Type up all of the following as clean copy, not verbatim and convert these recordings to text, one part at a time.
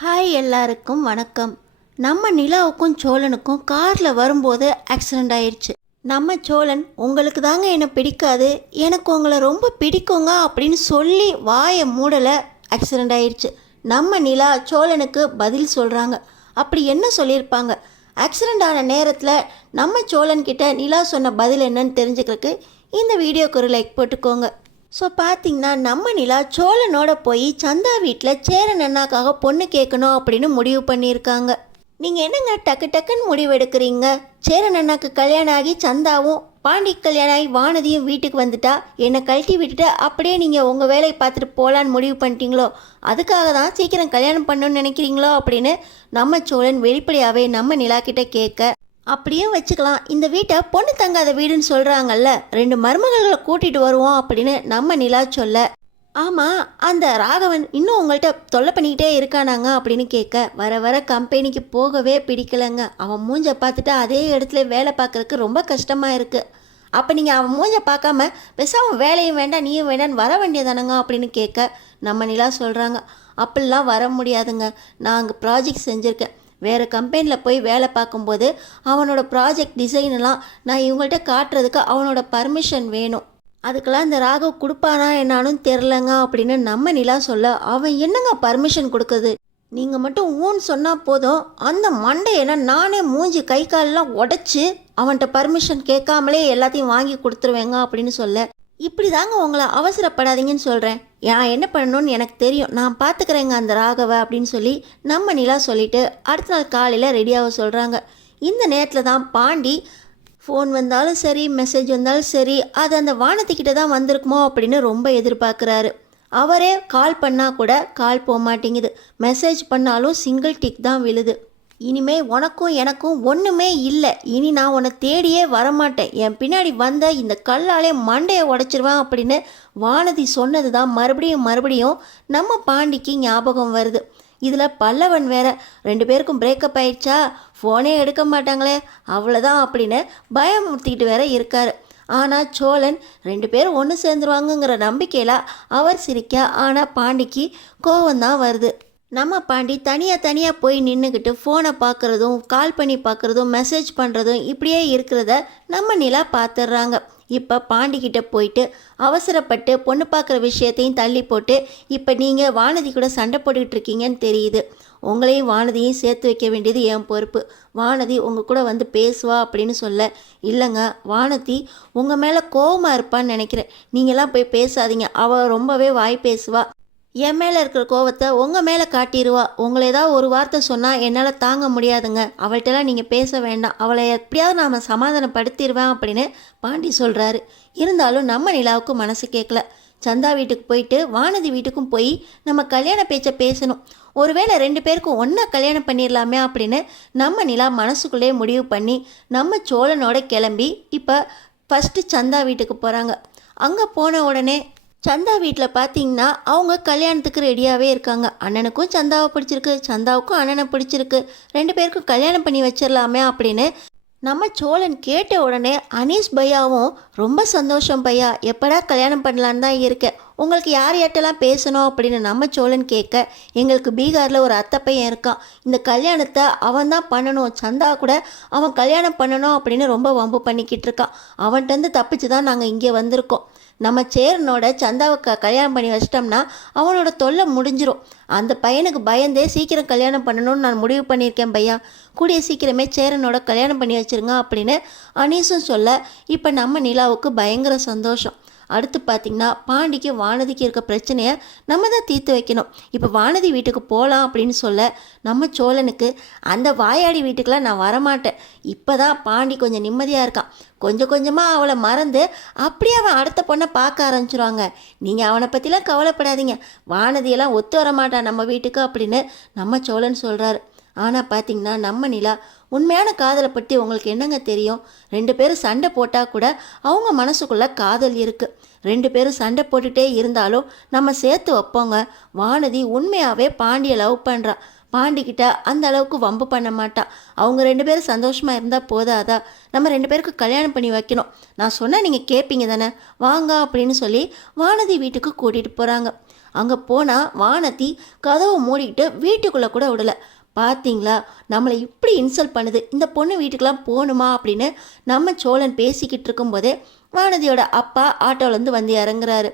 Hi எல்லாருக்கும் வணக்கம். நம்ம நிலாவுக்கும் சோழனுக்கும் காரில் வரும்போது ஆக்சிடெண்ட் ஆயிடுச்சு. நம்ம சோழன் உங்களுக்கு தாங்க என்னை பிடிக்காது, எனக்கு உங்களை ரொம்ப பிடிக்குங்க அப்படின்னு சொல்லி வாயை மூடலை, ஆக்சிடெண்ட் ஆயிடுச்சு. நம்ம நிலா சோழனுக்கு பதில் சொல்கிறாங்க. அப்படி என்ன சொல்லியிருப்பாங்க? ஆக்சிடெண்ட் ஆன நேரத்தில் நம்ம சோழன்கிட்ட நிலா சொன்ன பதில் என்னன்னு தெரிஞ்சுக்கிறதுக்கு இந்த வீடியோக்கு ஒரு லைக் போட்டுக்கோங்க. ஸோ பார்த்தீங்கன்னா நம்ம நிலா சோழனோட போய் சந்தா வீட்டில் சேரன் அண்ணாக்காக பொண்ணு கேட்கணும் அப்படின்னு முடிவு பண்ணியிருக்காங்க. நீங்கள் என்னங்க டக்கு டக்குன்னு முடிவு எடுக்கிறீங்க? சேரன் அண்ணாக்கு கல்யாணம் ஆகி சந்தாவும் பாண்டி கல்யாணம் ஆகி வானதியும் வீட்டுக்கு வந்துட்டா என்னை கழட்டி விட்டுட்டு அப்படியே நீங்கள் உங்கள் வேலையை பார்த்துட்டு போகலான்னு முடிவு பண்ணிட்டீங்களோ? அதுக்காக தான் சீக்கிரம் கல்யாணம் பண்ணணும்னு நினைக்கிறீங்களோ அப்படின்னு நம்ம சோழன் வெளிப்படையாகவே நம்ம நிலா கிட்ட கேட்க, அப்படியே வச்சுக்கலாம், இந்த வீட்டை பொண்ணு தங்காத வீடுன்னு சொல்கிறாங்கல்ல, 2 மருமகளை கூட்டிகிட்டு வருவோம் அப்படின்னு நம்ம நிலா சொல்ல, ஆமாம் அந்த ராகவன் இன்னும் உங்கள்கிட்ட தொல்லை பண்ணிக்கிட்டே இருக்கானாங்க அப்படின்னு கேட்க, வர வர கம்பெனிக்கு போகவே பிடிக்கலைங்க, அவன் மூஞ்சை பார்த்துட்டு அதே இடத்துல வேலை பார்க்குறதுக்கு ரொம்ப கஷ்டமாக இருக்குது. அப்போ நீங்கள் அவன் மூஞ்சை பார்க்காம பேசாமல் வேலையும் வேண்டாம் நீயும் வேண்டான்னு வர வேண்டியதானங்க அப்படின்னு கேட்க, நம்ம நிலா சொல்கிறாங்க, அப்படிலாம் வர முடியாதுங்க, நான் அங்கே ப்ராஜெக்ட் செஞ்சுருக்கேன், வேறு கம்பெனியில் போய் வேலை பார்க்கும்போது அவனோட ப்ராஜெக்ட் டிசைனெல்லாம் நான் இவங்கள்ட்ட காட்டுறதுக்கு அவனோட பர்மிஷன் வேணும், அதுக்கெல்லாம் இந்த ராகவ் கொடுப்பானா என்னாலும் தெரிலங்க அப்படின்னு நம்ம நிலா சொல்ல, அவன் என்னங்க பர்மிஷன் கொடுக்குது, நீங்கள் மட்டும் ஊன்னு சொன்னால் போதும், அந்த மண்டையை நானே மூஞ்சி கை காலெலாம் உடச்சி அவன்கிட்ட பர்மிஷன் கேட்காமலே எல்லாத்தையும் வாங்கி கொடுத்துருவேங்க அப்படின்னு சொல்ல, இப்படி தாங்க உங்களை அவசரப்படாதீங்கன்னு சொல்கிறேன், நான் என்ன பண்ணணும்னு எனக்கு தெரியும், நான் பார்த்துக்கிறேங்க அந்த ராகவை அப்படின்னு சொல்லி நம்ம நிலா சொல்லிவிட்டு அடுத்த நாள் காலையில் ரெடியாக சொல்கிறாங்க. இந்த நேரத்தில் தான் பாண்டி ஃபோன் வந்தாலும் சரி மெசேஜ் வந்தாலும் சரி அது அந்த வானத்துக்கிட்ட தான் வந்திருக்குமோ அப்படின்னு ரொம்ப எதிர்பார்க்குறாரு. அவரே கால் பண்ணால் கூட கால் போக மாட்டேங்குது, மெசேஜ் பண்ணாலும் சிங்கிள் டிக் தான் விழுது. இனிமே உனக்கும் எனக்கும் ஒன்றுமே இல்லை, இனி நான் உன்னை தேடியே வரமாட்டேன், என் பின்னாடி வந்த இந்த கல்லாலே மண்டையை உடைச்சிருவேன் அப்படின்னு வானதி சொன்னது தான் மறுபடியும் நம்ம பாண்டிக்கு ஞாபகம் வருது. இதில் பல்லவன் வேற, 2 பேருக்கும் பிரேக்கப் ஆயிடுச்சா, ஃபோனே எடுக்க மாட்டாங்களே அவ்வளோதான் அப்படின்னு பயமுறுத்திக்கிட்டு வேற இருக்காரு. ஆனால் சோழன் 2 பேரும் ஒன்று சேர்ந்துருவாங்கங்கிற நம்பிக்கையில் அவர் சிரிக்க, ஆனால் பாண்டிக்கு கோவம்தான் வருது. நம்ம பாண்டி தனியாக போய் நின்றுக்கிட்டு ஃபோனை பார்க்குறதும் கால் பண்ணி பார்க்குறதும் மெசேஜ் பண்ணுறதும் இப்படியே இருக்கிறத நம்ம நிலா பார்த்துடுறாங்க. இப்போ பாண்டிக்கிட்ட போயிட்டு அவசரப்பட்டு பொண்ணு பார்க்குற விஷயத்தையும் தள்ளி போட்டு, இப்போ நீங்கள் வானதி கூட சண்டை போட்டுக்கிட்டு இருக்கீங்கன்னு தெரியுது, உங்களையும் வானதியும் சேர்த்து வைக்க வேண்டியது என் பொறுப்பு, வானதி உங்கள் கூட வந்து பேசுவா அப்படின்னு சொல்ல, இல்லைங்க வானதி உங்கள் மேலே கோவமாக இருப்பான்னு நினைக்கிறேன், நீங்களாம் போய் பேசாதீங்க, அவள் ரொம்பவே வாய் பேசுவா, என் மேலே இருக்கிற கோவத்தை உங்கள் மேலே காட்டிடுவா, உங்களை ஏதாவது ஒரு வார்த்தை சொன்னால் என்னால் தாங்க முடியாதுங்க, அவள்கிட்டலாம் நீங்கள் பேச வேண்டாம், அவளை எப்படியாவது நாம் சமாதானப்படுத்திடுவேன் அப்படின்னு பாண்டி சொல்கிறாரு. இருந்தாலும் நம்ம நிலாவுக்கு மனசு கேட்கல. சந்தா வீட்டுக்கு போயிட்டு வானதி வீட்டுக்கும் போய் நம்ம கல்யாண பேச்சை பேசணும், ஒருவேளை 2 பேருக்கும் ஒன்றா கல்யாணம் பண்ணிடலாமே அப்படின்னு நம்ம நிலா மனசுக்குள்ளே முடிவு பண்ணி நம்ம சோழனோட கிளம்பி இப்போ ஃபஸ்ட்டு சந்தா வீட்டுக்கு போகிறாங்க. அங்கே போன உடனே சந்தா வீட்டில் பார்த்தீங்கன்னா அவங்க கல்யாணத்துக்கு ரெடியாகவே இருக்காங்க. அண்ணனுக்கும் சந்தாவை பிடிச்சிருக்கு, சந்தாவுக்கும் அண்ணனை பிடிச்சிருக்கு, 2 பேருக்கும் கல்யாணம் பண்ணி வச்சிடலாமே அப்படின்னு நம்ம சோழன் கேட்ட உடனே அனீஸ் பையாவும் ரொம்ப சந்தோஷம் பையா, எப்படா கல்யாணம் பண்ணலான்னு தான் இருக்கேன், உங்களுக்கு யார்கிட்டலாம் பேசணும் அப்படின்னு நம்ம சோழன் கேட்க, எங்களுக்கு பீகாரில் ஒரு அத்தை பையன் இருக்கான், இந்த கல்யாணத்தை அவன் தான் பண்ணணும், சந்தா கூட அவன் கல்யாணம் பண்ணணும் அப்படின்னு ரொம்ப வம்பு பண்ணிக்கிட்டு இருக்கான், அவன்கிட்டருந்து தப்பிச்சு தான் நாங்கள் இங்கே வந்திருக்கோம், நம்ம சேரனோட சந்தாவை கல்யாணம் பண்ணி வச்சிட்டோம்னா அவனோட தொல்லை முடிஞ்சிடும், அந்த பையனுக்கு பயந்தே சீக்கிரம் கல்யாணம் பண்ணணும்னு நான் முடிவு பண்ணியிருக்கேன் பையா, கூடிய சீக்கிரமே சேரனோட கல்யாணம் பண்ணி வச்சுருங்க அப்படின்னு அனீஸும் சொல்ல, இப்போ நம்ம நிலாவுக்கு பயங்கர சந்தோஷம். அடுத்து பார்த்திங்கன்னா பாண்டிக்கு வானதிக்கு இருக்க பிரச்சனையை நம்ம தான் தீர்த்து வைக்கணும். இப்போ வானதி வீட்டுக்கு போகலாம் அப்படின்னு சொல்ல, நம்ம சோழனுக்கு அந்த வாயாடி வீட்டுக்கெலாம் நான் வரமாட்டேன், இப்போ தான் பாண்டி கொஞ்சம் நிம்மதியாக இருக்கான், கொஞ்சம் கொஞ்சமாக அவளை மறந்து அப்படியே அவன் அடுத்த பொண்ணை பார்க்க ஆரம்பிச்சிருவாங்க, நீங்கள் அவனை பற்றிலாம் கவலைப்படாதீங்க, வானதியெல்லாம் ஒத்து வர மாட்டான் நம்ம வீட்டுக்கு அப்படின்னு நம்ம சோழன் சொல்கிறாரு. ஆனால் பார்த்திங்கன்னா நம்ம நிலா உண்மையான காதலை பற்றி உங்களுக்கு என்னங்க தெரியும், 2 பேரும் சண்டை போட்டால் கூட அவங்க மனசுக்குள்ளே காதல் இருக்குது, 2 பேரும் சண்டை போட்டுகிட்டே இருந்தாலும் நம்ம சேர்த்து வைப்போங்க, வானதி உண்மையாகவே பாண்டியை லவ் பண்ணுறா, பாண்டிக்கிட்ட அந்த அளவுக்கு வம்பு பண்ண மாட்டா, அவங்க 2 பேரும் சந்தோஷமாக இருந்தால் போதாதா, நம்ம 2 பேருக்கு கல்யாணம் பண்ணி வைக்கணும், நான் சொன்னால் நீங்கள் கேட்பீங்க தானே, வாங்க அப்படின்னு சொல்லி வானதி வீட்டுக்கு கூட்டிகிட்டு போகிறாங்க. அங்கே போனால் வானதி கதவை மூடிக்கிட்டு வீட்டுக்குள்ளே கூட விடலை. பார்த்தீங்களா, நம்மளை இப்படி இன்சல்ட் பண்ணுது, இந்த பொண்ணு வீட்டுக்கெலாம் போகணுமா அப்படின்னு நம்ம சோழன் பேசிக்கிட்டு இருக்கும்போதே வானதியோட அப்பா ஆட்டோலேருந்து வந்து இறங்குறாரு.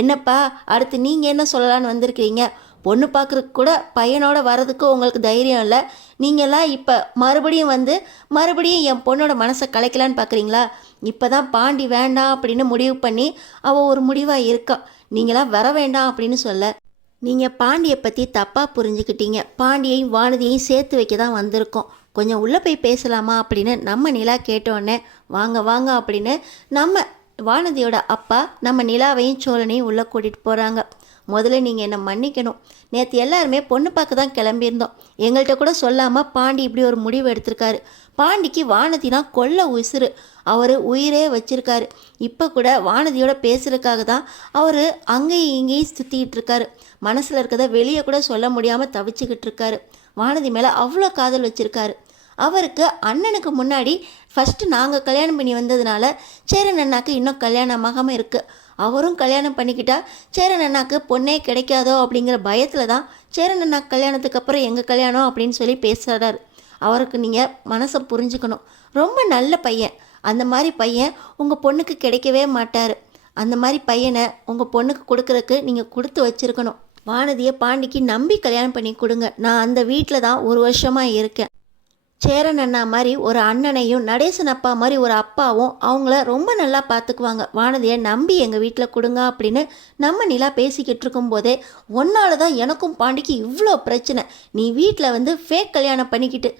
என்னப்பா, அடுத்து நீங்கள் என்ன சொல்லலான்னு வந்திருக்கிறீங்க? பொண்ணு பார்க்குறதுக்கு கூட பையனோட வர்றதுக்கு உங்களுக்கு தைரியம் இல்லை. நீங்கள்லாம் இப்போ மறுபடியும் என் பொண்ணோட மனசை கலைக்கலான்னு பார்க்குறீங்களா? இப்போ தான் பாண்டி வேண்டாம் அப்படின்னு முடிவு பண்ணி அவள் ஒரு முடிவாக இருக்கா. நீங்களாம் வர வேண்டாம் அப்படின்னு சொல்ல, நீங்கள் பாண்டியை பற்றி தப்பாக புரிஞ்சுக்கிட்டீங்க. பாண்டியையும் வானதியையும் சேர்த்து வைக்க தான் வந்திருக்கோம். கொஞ்சம் உள்ளே போய் பேசலாமா அப்படின்னு நம்ம நிலா கேட்டோடனே, வாங்க வாங்க அப்படின்னு நம்ம வானதியோட அப்பா நம்ம நிலாவையும் சோழனையும் உள்ளே கூட்டிகிட்டு போகிறாங்க. முதல்ல நீங்கள் என்னை மன்னிக்கணும். நேற்று எல்லாருமே பொண்ணு பார்க்க தான் கிளம்பியிருந்தோம். எங்கள்கிட்ட கூட சொல்லாமல் பாண்டி இப்படி ஒரு முடிவு எடுத்திருக்காரு. பாண்டிக்கு வானதினா கொல்ல உசுறு. அவர் உயிரே வச்சிருக்காரு. இப்போ கூட வானதியோட பேசுறதுக்காக தான் அவர் அங்கேயும் இங்கேயும் சுற்றிக்கிட்டு இருக்காரு. மனசில் இருக்கிறத வெளியே கூட சொல்ல முடியாமல் தவிச்சுக்கிட்டு இருக்காரு. வானதி மேலே அவ்வளோ காதல் வச்சுருக்காரு. அவருக்கு அண்ணனுக்கு முன்னாடி ஃபஸ்ட்டு நாங்கள் கல்யாணம் பண்ணி வந்ததுனால சேரன் அண்ணாக்கு இன்னும் கல்யாணமாகாமல் இருக்குது. அவரும் கல்யாணம் பண்ணிக்கிட்டா சேரன் அண்ணாக்கு பொண்ணே கிடைக்காதோ அப்படிங்கிற பயத்தில் தான் சேரன் அண்ணா கல்யாணத்துக்கு அப்புறம் எங்கள் கல்யாணம் அப்படின்னு சொல்லி பேசுகிறாரு. அவருக்கு நீங்கள் மனசை புரிஞ்சுக்கணும். ரொம்ப நல்ல பையன். அந்த மாதிரி பையன் உங்கள் பொண்ணுக்கு கிடைக்கவே மாட்டார். அந்த மாதிரி பையனை உங்கள் பொண்ணுக்கு கொடுக்குறக்கு நீங்கள் கொடுத்து வச்சுருக்கணும். வானதியை பாண்டிக்கு நம்பி கல்யாணம் பண்ணி கொடுங்க. நான் அந்த வீட்டில் தான் 1 வருஷமாக இருக்கேன். சேரன் அண்ணா மாதிரி ஒரு அண்ணனையும் நடேசன் அப்பா மாதிரி ஒரு அப்பாவும் அவங்கள ரொம்ப நல்லா பார்த்துக்குவாங்க. வானதியை நம்பி எங்கள் வீட்டில் கொடுங்க அப்படின்னு நம்ம நிலா பேசிக்கிட்டு இருக்கும்போதே, ஒன்னால தான் எனக்கும் பாண்டிக்கு இவ்வளோ பிரச்சனை. நீ வீட்டில் ஃபேக் கல்யாணம் பண்ணிக்கிட்டு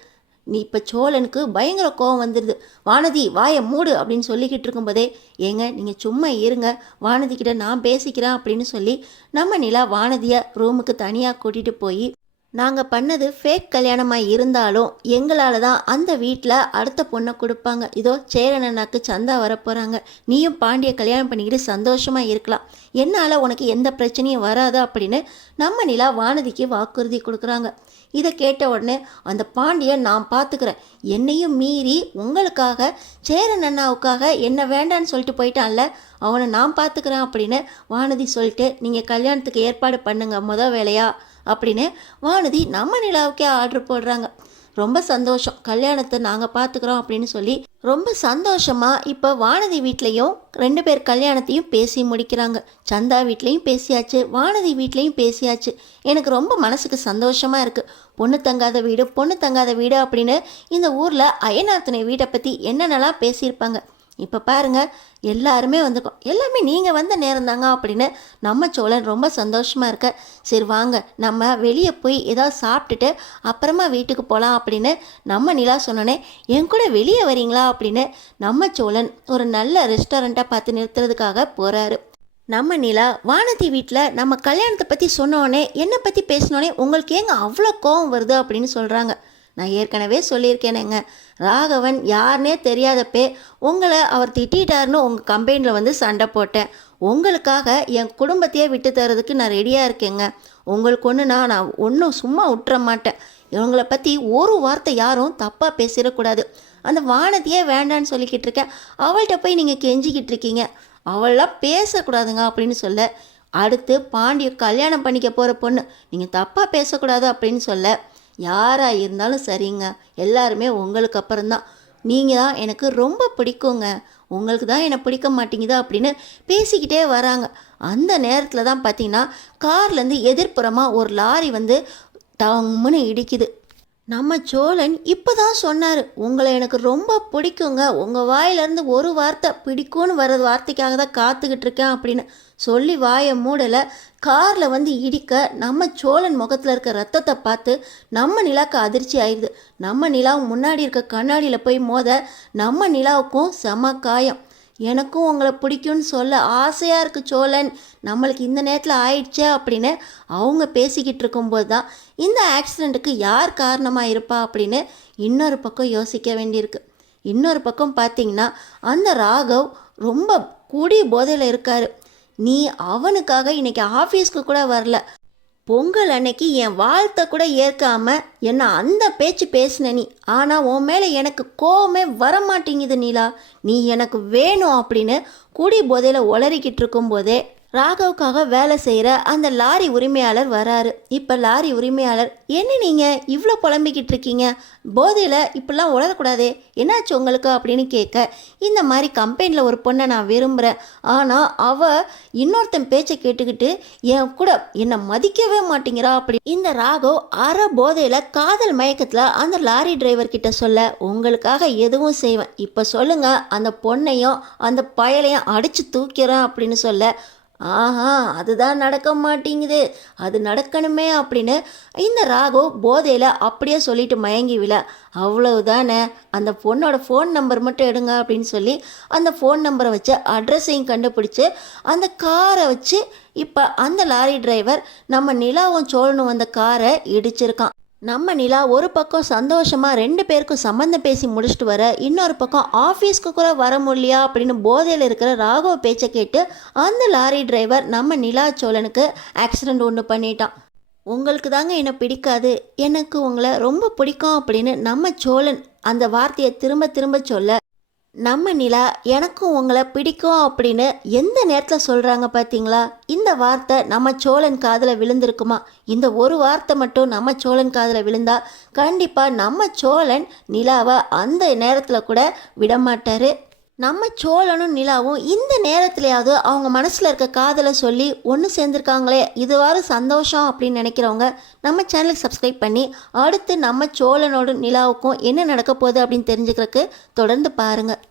நீ இப்போ சோழனுக்கு பயங்கர கோவம் வந்துடுது. வானதி வாயை மூடு அப்படின்னு சொல்லிக்கிட்டு இருக்கும்போதே, ஏங்க நீங்கள் சும்மா இருங்க, வானதிக்கிட்ட நான் பேசிக்கிறேன் அப்படின்னு சொல்லி நம்ம நிலா வானதியை ரூமுக்கு தனியாக கூட்டிகிட்டு போய், நாங்கள் பண்ணது ஃபேக் கல்யாணமாக இருந்தாலும் எங்களால் தான் அந்த வீட்டில் அடுத்த பொண்ணை கொடுப்பாங்க. இதோ சேரன் அண்ணாக்கு சந்தா வரப்போகிறாங்க. நீயும் பாண்டியை கல்யாணம் பண்ணிக்கிட்டு சந்தோஷமாக இருக்கலாம். என்னால் உனக்கு எந்த பிரச்சனையும் வராது அப்படின்னு நம்ம நிலா வானதிக்கு வாக்குறுதி கொடுக்குறாங்க. இதை கேட்ட உடனே, அந்த பாண்டியை நான் பார்த்துக்கிறேன், என்னையும் மீறி உங்களுக்காக சேரன் அண்ணாவுக்காக என்ன வேண்டான்னு சொல்லிட்டு போயிட்டான்ல, அவனை நான் பார்த்துக்கிறேன் அப்படின்னு வானதி சொல்லிட்டு, நீங்கள் கல்யாணத்துக்கு ஏற்பாடு பண்ணுங்க வேலையா அப்படின்னு வானதி நம்ம நிலாவுக்கே ஆர்டர் போடுறாங்க. ரொம்ப சந்தோஷம், கல்யாணத்தை நாங்கள் பார்த்துக்குறோம் அப்படின்னு சொல்லி ரொம்ப சந்தோஷமாக இப்போ வானதி வீட்லேயும் 2 பேர் கல்யாணத்தையும் பேசி முடிக்கிறாங்க. சந்தா வீட்லேயும் பேசியாச்சு, வானதி வீட்லேயும் பேசியாச்சு. எனக்கு ரொம்ப மனசுக்கு சந்தோஷமாக இருக்குது. பொண்ணு தங்காத வீடு அப்படின்னு இந்த ஊரில் அய்யனார் துணை வீட்டை பற்றி என்னென்னலாம் பேசியிருப்பாங்க. இப்போ பாருங்கள், எல்லாருமே வந்திருக்கோம். எல்லாமே நீங்கள் வந்த நேரம் தாங்க அப்படின்னு நம்ம சோழன் ரொம்ப சந்தோஷமாக இருக்க. சரி வாங்க, நம்ம வெளியே போய் ஏதாவது சாப்பிட்டுட்டு அப்புறமா வீட்டுக்கு போகலாம் அப்படின்னு நம்ம நிலா சொன்னோன்னே, என் கூட வெளியே வரீங்களா அப்படின்னு நம்ம சோழன் ஒரு நல்ல ரெஸ்டாரண்ட்டாக பார்த்து நிறுத்துறதுக்காக போகிறாரு. நம்ம நிலா வானதி வீட்டில் நம்ம கல்யாணத்தை பற்றி சொன்னோடனே, என்னை பற்றி பேசினோடனே உங்களுக்கு ஏங்க அவ்வளோ கோவம் வருது அப்படின்னு சொல்கிறாங்க. நான் ஏற்கனவே சொல்லியிருக்கேனேங்க, ராகவன் யாருனே தெரியாதப்பே உங்களை அவர் திட்டாருன்னு உங்கள் கம்பெனியில் சண்டை போட்டேன். உங்களுக்காக என் குடும்பத்தையே விட்டு தரதுக்கு நான் ரெடியாக இருக்கேங்க. உங்களுக்கு ஒன்றுனா நான் ஒன்றும் சும்மா விட்டுற மாட்டேன். இவங்களை பற்றி ஒரு வார்த்தை யாரும் தப்பாக பேசிடக்கூடாது. அந்த வானத்தையே வேண்டான்னு சொல்லிக்கிட்டு இருக்கேன், அவள்கிட்ட போய் நீங்கள் கெஞ்சிக்கிட்டு இருக்கீங்க. அவளாம் பேசக்கூடாதுங்க அப்படின்னு சொல்ல, அடுத்து பாண்டிய கல்யாணம் பண்ணிக்க போகிற பொண்ணு நீங்கள் தப்பாக பேசக்கூடாது அப்படின்னு சொல்ல, யாராக இருந்தாலும் சரிங்க, எல்லாருமே உங்களுக்கு அப்புறம்தான். நீங்கள் தான் எனக்கு ரொம்ப பிடிக்குங்க, உங்களுக்கு தான் என்னை பிடிக்க மாட்டேங்குதா அப்படின்னு பேசிக்கிட்டே வராங்க. அந்த நேரத்தில் தான் பார்த்தீங்கன்னா கார்லேருந்து எதிர்ப்புறமாக ஒரு லாரி டம்முன்னு இடிக்குது. நம்ம சோழன் இப்போ தான் சொன்னார், உங்களை எனக்கு ரொம்ப பிடிக்குங்க, உங்கள் வாயிலேருந்து ஒரு வார்த்தை பிடிக்கும்னு வர வார்த்தைக்காக தான் காத்துக்கிட்டு இருக்கேன் அப்படின்னு சொல்லி வாயை மூடலை. காரில் இடிக்க நம்ம சோழன் முகத்தில் இருக்க ரத்தத்தை பார்த்து நம்ம நிலாவுக்கு அதிர்ச்சி ஆயிடுது. நம்ம நிலாவும் முன்னாடி இருக்க கண்ணாடியில் போய் மோத நம்ம நிலாவுக்கும் செம காயம். எனக்கும் உங்களை பிடிக்கும்னு சொல்ல ஆசையாக இருக்குது சோழன், நம்மளுக்கு இந்த நேரத்தில் ஆயிடுச்சே அப்படின்னு அவங்க பேசிக்கிட்டு இருக்கும்போது தான் இந்த ஆக்சிடெண்ட்டுக்கு யார் காரணமாக இருப்பா அப்படின்னு இன்னொரு பக்கம் யோசிக்க வேண்டியிருக்கு. இன்னொரு பக்கம் பார்த்திங்கன்னா அந்த ராகவ் ரொம்ப குடி போதையில் இருக்கார். நீ அவனுக்காக இன்றைக்கி ஆஃபீஸ்க்கு கூட வரல, பொங்கல் அன்னைக்கு என் வாழ்த்தை கூட ஏற்காம என்ன அந்த பேச்சு பேசின நீ. ஆனால் உன் மேலே எனக்கு கோவமே வரமாட்டேங்குது நிலா, நீ எனக்கு வேணும் அப்படின்னு குடி போதையில் உளறிக்கிட்டு இருக்கும்போதே ராகவுக்காக வேலை செய்கிற அந்த லாரி உரிமையாளர் வராரு. இப்போ லாரி உரிமையாளர், என்ன நீங்கள் இவ்வளோ புலம்பிக்கிட்டு இருக்கீங்க, போதையில் இப்படிலாம் உளரக்கூடாதே, என்னாச்சு உங்களுக்கு அப்படின்னு கேட்க, இந்த மாதிரி கம்பெனியில் ஒரு பொண்ணை நான் விரும்புகிறேன், ஆனால் அவள் இன்னொருத்தன் பேச்சை கேட்டுக்கிட்டு என் கூட என்னை மதிக்கவே மாட்டேங்கிறா அப்படி இந்த ராகவ் அரை போதையில் காதல் மயக்கத்தில் அந்த லாரி டிரைவர் கிட்ட சொல்ல, உங்களுக்காக எதுவும் செய்வேன், இப்போ சொல்லுங்கள் அந்த பொண்ணையும் அந்த பயலையும் அடித்து தூக்கிறேன் அப்படின்னு சொல்ல, ஆஹா அதுதான் நடக்க மாட்டேங்குது, அது நடக்கணுமே அப்படின்னு இந்த ராகவ் போதையில் அப்படியே சொல்லிட்டு மயங்கி விழ, அவ்வளவுதானே, அந்த பொண்ணோட ஃபோன் நம்பர் மட்டும் எடுங்க அப்படின்னு சொல்லி அந்த ஃபோன் நம்பரை வச்சு அட்ரஸையும் கண்டுபிடிச்சி அந்த காரை வச்சு இப்போ அந்த லாரி டிரைவர் நம்ம நிலாவும் சோழனும் வந்த காரை இடிச்சிருக்கான். நம்ம நிலா ஒரு பக்கம் சந்தோஷமாக 2 பேருக்கும் சம்மந்தம் பேசி முடிச்சுட்டு வர, இன்னொரு பக்கம் ஆஃபீஸ்க்கு கூட வர முடியலையா அப்படின்னு போதையில் இருக்கிற ராகவ பேச்சை கேட்டு அந்த லாரி டிரைவர் நம்ம நிலா சோழனுக்கு ஆக்சிடெண்ட் ஒன்று பண்ணிட்டான். உங்களுக்கு தாங்க என்னை பிடிக்காது, எனக்கு உங்களை ரொம்ப பிடிக்கும் அப்படின்னு நம்ம சோழன் அந்த வார்த்தையை திரும்ப திரும்ப சொல்ல, நம்ம நிலா எனக்கும் உங்களை பிடிக்கும் அப்படின்னு எந்த நேரத்தில் சொல்கிறாங்க பார்த்தீங்களா? இந்த வார்த்தை நம்ம சோழன் காதில் விழுந்திருக்குமா? இந்த ஒரு வார்த்தை மட்டும் நம்ம சோழன் காதில் விழுந்தா கண்டிப்பாக நம்ம சோழன் நிலாவை அந்த நேரத்தில் கூட விடமாட்டார். நம்ம சோழனும் நிலாவும் இந்த நேரத்துலையாவது அவங்க மனசில் இருக்க காதலை சொல்லி ஒன்று சேர்ந்துருக்காங்களே, இதுவாறு சந்தோஷம் அப்படின்னு நினைக்கிறவங்க நம்ம சேனலுக்கு சப்ஸ்கிரைப் பண்ணி அடுத்து நம்ம சோழனோட நிலாவுக்கும் என்ன நடக்க போகுது அப்படின்னு தெரிஞ்சுக்கிறதுக்கு தொடர்ந்து பாருங்கள்.